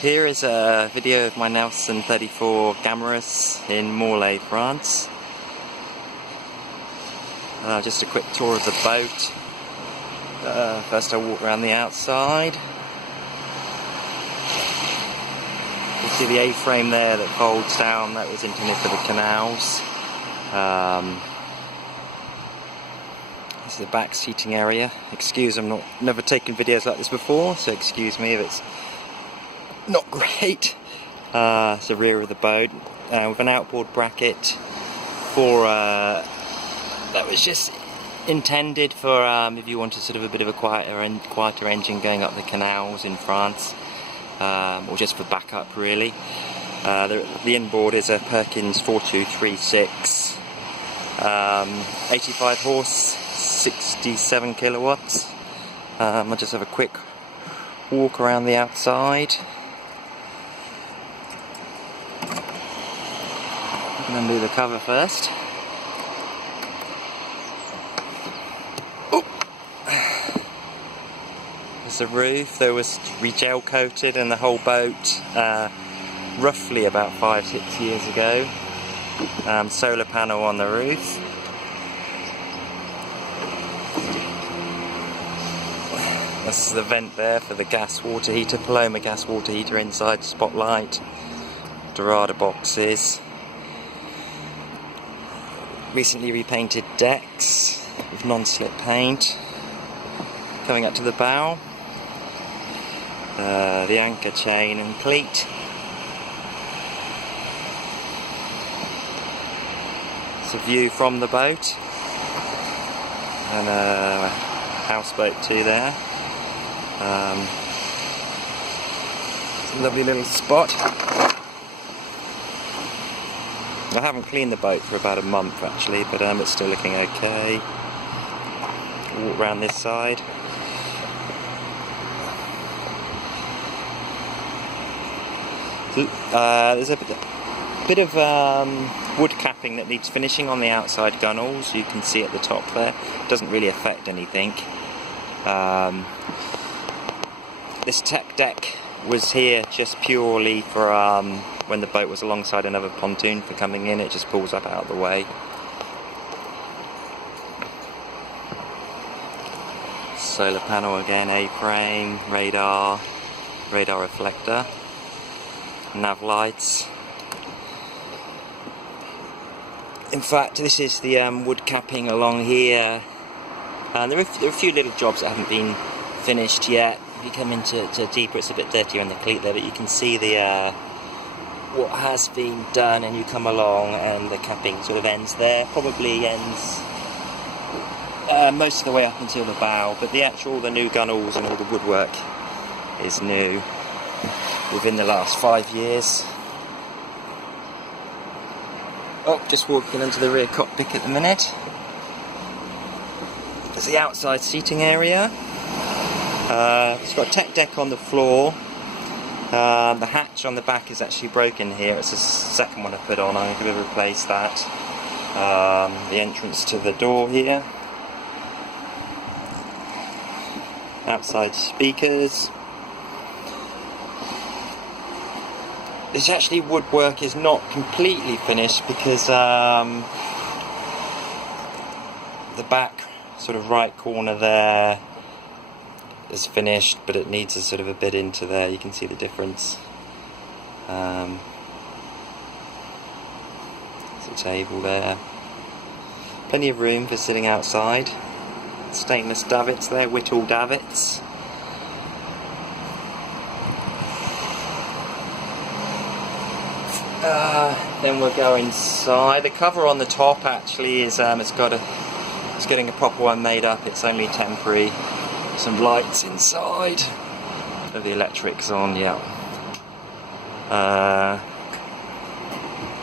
Here is a video of my Nelson 34 Gammarus in Morlaix, France. Just a quick tour of the boat. First I walk around the outside. You see the A-frame there that folds down, that was intended for the canals. This is the back seating area. Excuse, I've never taken videos like this before, so excuse me if it's not great. It's the rear of the boat with an outboard bracket for that was just intended for if you wanted sort of a bit of a quieter engine going up the canals in France, or just for backup really. The inboard is a Perkins 4236, 85 horse, 67 kilowatts. I'll just have a quick walk around the outside. Undo the cover first. Oh. There's the roof. There was re-gel coated in the whole boat roughly about 5-6 years ago. Solar panel on the roof. This is the vent there for the gas water heater, Paloma gas water heater inside, spotlight, Dorada boxes. Recently repainted decks with non-slip paint. Coming up to the bow, the anchor chain and cleat. It's a view from the boat, and a houseboat too there. It's a lovely little spot. I haven't cleaned the boat for about a month actually, but it's still looking okay. Walk around this side. There's a bit of wood capping that needs finishing on the outside gunnels. You can see at the top there. It doesn't really affect anything. This tech deck was here just purely for when the boat was alongside another pontoon for coming in. It just pulls up out of the way. Solar panel again, A-frame, radar reflector, nav lights. In fact, this is the wood capping along here. There are a few little jobs that haven't been finished yet. If you come into deeper, it's a bit dirtier in the cleat there, but you can see the what has been done, and you come along and the capping sort of ends there. Probably ends most of the way up until the bow, but the new gunnels and all the woodwork is new within the last 5 years. Oh, just walking into the rear cockpit at the minute. There's the outside seating area. It's got a tech deck on the floor. The hatch on the back is actually broken here. It's the second one I put on. I'm going to replace that. The entrance to the door here. Outside speakers. This actually woodwork is not completely finished because the back sort of right corner there is finished, but it needs a sort of a bit into there. You can see the difference. There's a table there. Plenty of room for sitting outside. Stainless davits there, Whittle davits. Then we'll go inside. The cover on the top actually is it's getting a proper one made up. It's only temporary. Some lights inside. So the electric's on, yeah.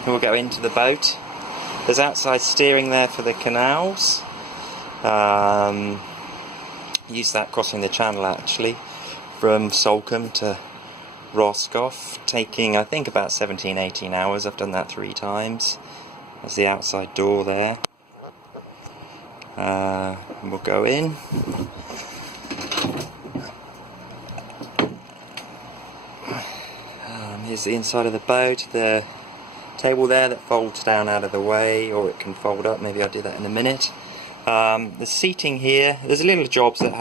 We'll go into the boat. There's outside steering there for the canals. Use that crossing the channel actually from Salcombe to Roscoff, taking I think about 17-18 hours. I've done that 3 times. There's the outside door there. And we'll go in. Here's the inside of the boat, the table there that folds down out of the way, or it can fold up, maybe I'll do that in a minute. The seating here, there's little jobs that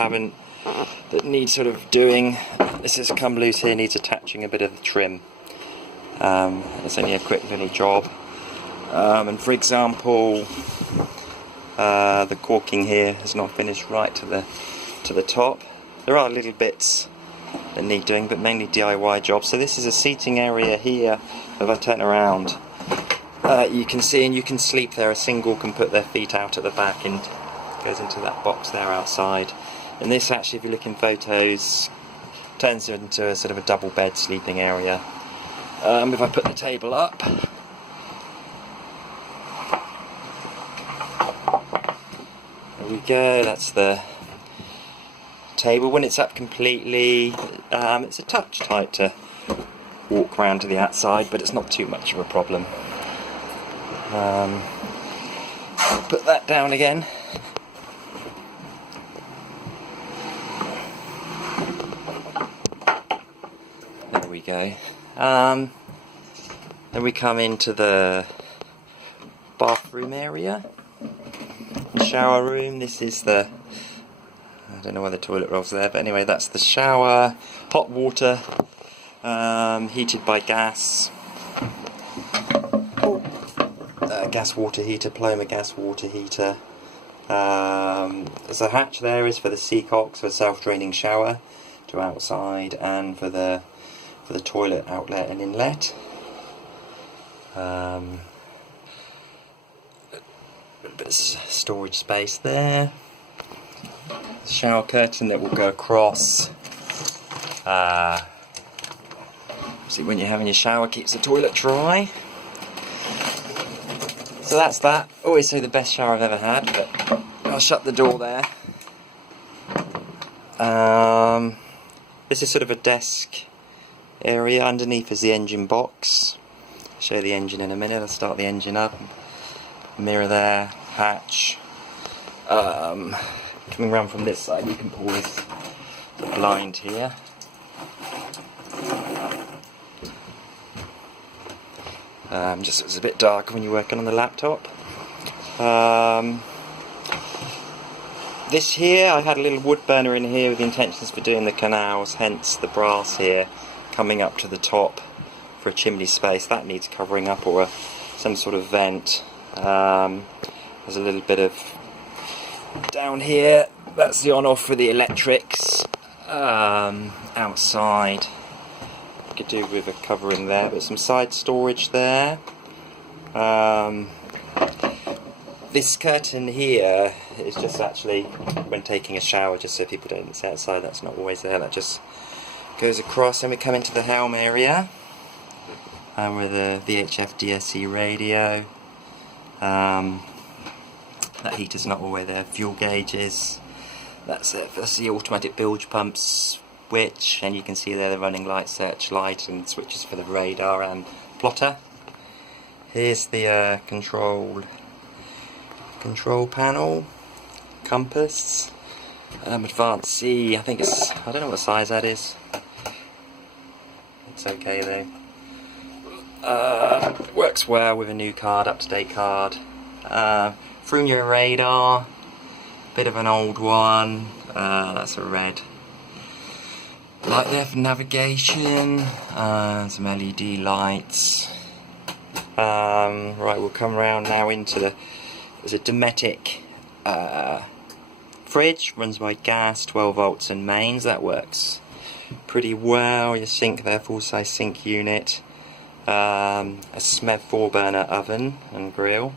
need sort of doing. This is come loose here, needs attaching a bit of the trim. It's only a quick little job. And for example, the corking here has not finished right to the top. There are little bits that need doing, but mainly DIY jobs. So this is a seating area here. If I turn around, you can see, and you can sleep there. A single can put their feet out at the back and goes into that box there outside. And this actually, if you look in photos, turns into a sort of a double bed sleeping area. If I put the table up, there we go, that's the table. When it's up completely, it's a touch tight to walk round to the outside, but it's not too much of a problem. Put that down again. There we go. Then we come into the bathroom area, shower room. This is the, I don't know why the toilet roll's there, but anyway, that's the shower. Hot water, heated by gas. Gas water heater, Ploma gas water heater. There's a hatch there is for the seacocks for self-draining shower to outside, and for the toilet outlet and inlet. Bit of storage space there. Shower curtain that will go across. See, when you're having your shower, keeps the toilet dry. So that's that. Always say the best shower I've ever had, but I'll shut the door there. This is sort of a desk area. Underneath is the engine box. I'll show you the engine in a minute. I'll start the engine up. Mirror there, hatch. Coming around from this side, you can pull this blind here. Just so it's a bit darker when you're working on the laptop. This here, I had a little wood burner in here with the intentions for doing the canals, hence the brass here coming up to the top for a chimney space. That needs covering up, or some sort of vent. There's a little bit of down here, that's the on-off for the electrics. Outside, could do with a covering there, but some side storage there. This curtain here is just actually when taking a shower, just so people don't sit outside. That's not always there, that just goes across. And we come into the helm area with a VHF DSC radio. That heater's not always there. Fuel gauges, that's it. That's the automatic bilge pump switch, and you can see there the running light, searchlight, and switches for the radar and plotter. Here's the control panel, compass, advanced C. I think it's, I don't know what size that is. It's okay though. Works well with a new card, up-to-date card. Frunier radar, bit of an old one. That's a red light there for navigation. Some LED lights. Right, we'll come around now into there's a Dometic fridge, runs by gas, 12 volts and mains. That works pretty well. Your sink there, full-size sink unit. A SMEV 4-burner oven and grill.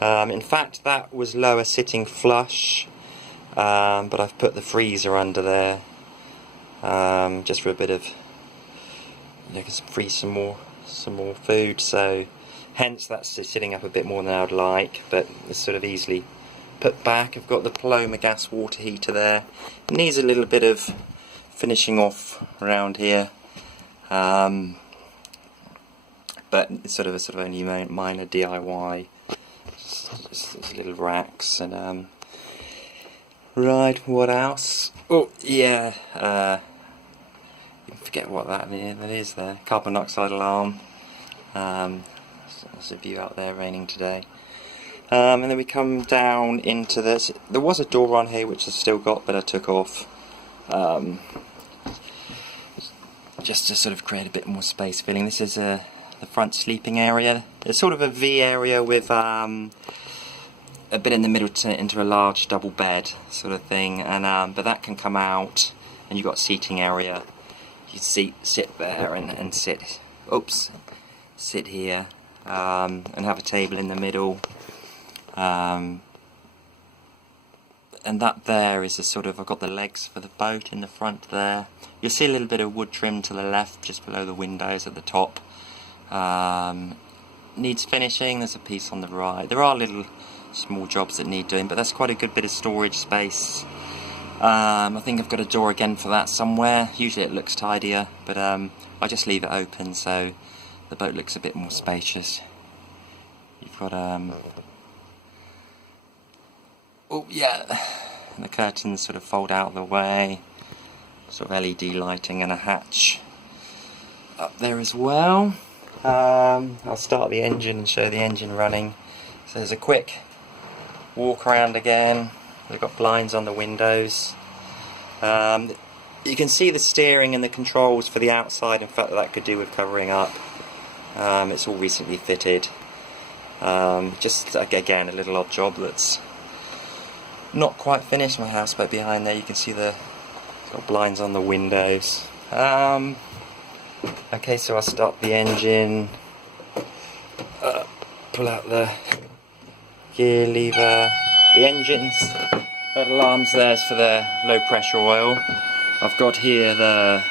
In fact, that was lower sitting flush, but I've put the freezer under there, just for a bit of, you know, freeze some more food. So hence that's sitting up a bit more than I would like, but it's sort of easily put back. I've got the Ploma gas water heater there. It needs a little bit of finishing off around here, but it's sort of only minor DIY. Just little racks. And right, what else? Oh yeah, You forget what that is there. Carbon monoxide alarm. There's a view out there, raining today. And then we come down into this. There was a door on here which I've still got, but I took off. Just to sort of create a bit more space feeling. This is the front sleeping area. It's sort of a V area with a bit in the middle into a large double bed sort of thing, and but that can come out, and you've got seating area. You sit there and sit. Oops, sit here and have a table in the middle. And that there is a sort of, I've got the legs for the boat in the front there. You'll see a little bit of wood trim to the left, just below the windows at the top. Needs finishing, there's a piece on the right. There are little small jobs that need doing, but that's quite a good bit of storage space. I think I've got a door again for that somewhere. Usually it looks tidier, but I just leave it open so the boat looks a bit more spacious. You've got oh yeah, and the curtains sort of fold out of the way, sort of LED lighting and a hatch up there as well. I'll start the engine and show the engine running. So there's a quick walk around again. They've got blinds on the windows. You can see the steering and the controls for the outside. In fact, that could do with covering up. It's all recently fitted. Just again, a little odd job that's not quite finished. My houseboat behind there, you can see the got blinds on the windows. Okay, so I'll start the engine, pull out the gear lever. The engines, that alarm's there for the low pressure oil. I've got here the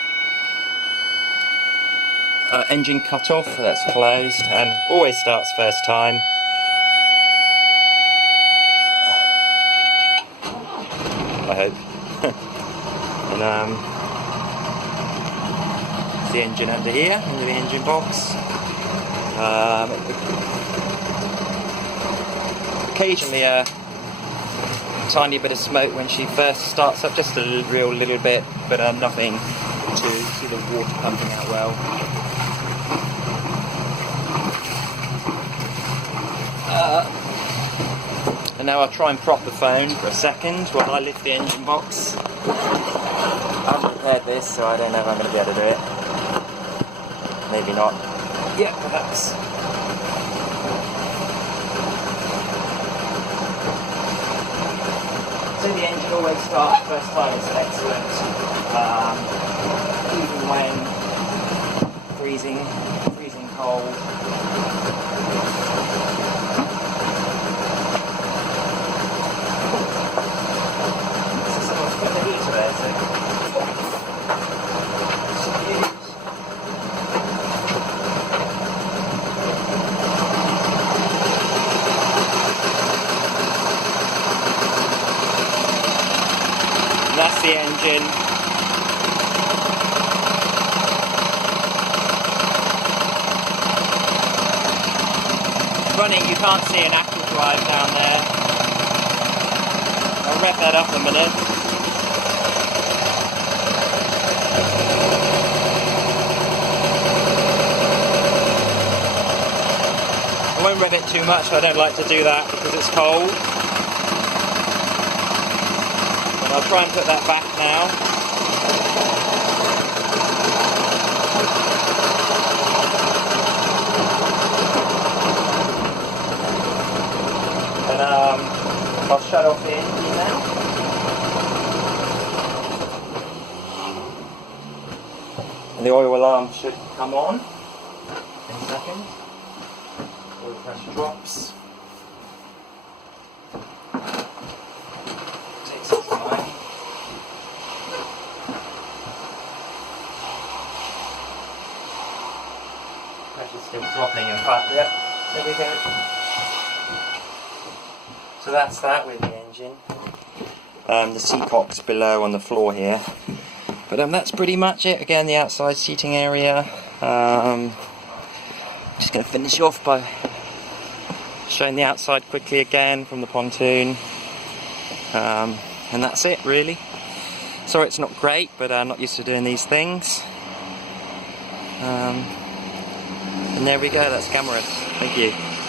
engine cut off, that's closed, and always starts first time. I hope. And the engine under here, under the engine box. Occasionally a tiny bit of smoke when she first starts up, just a real little bit, but nothing to see the water pumping out well. And now I'll try and prop the phone for a second while I lift the engine box. I haven't prepared this, so I don't know if I'm going to be able to do it. Maybe not. Yeah, perhaps. So the engine always starts first time, it's excellent. Even when freezing cold. That's the engine. Running, you can't see an aqua drive down there. I'll rev that up a minute. I won't rev it too much, I don't like to do that because it's cold. I'll try and put that back now. And I'll shut off the engine now. And the oil alarm should come on in a second. Oil pressure drops. Pressure's still dropping, in fact, yep, there we go. So that's that with the engine. The seatcock's below on the floor here. But that's pretty much it. Again, the outside seating area. Just going to finish off by showing the outside quickly again from the pontoon. And that's it, really. Sorry it's not great, but I'm not used to doing these things. And there we go, that's Gammarus. Thank you.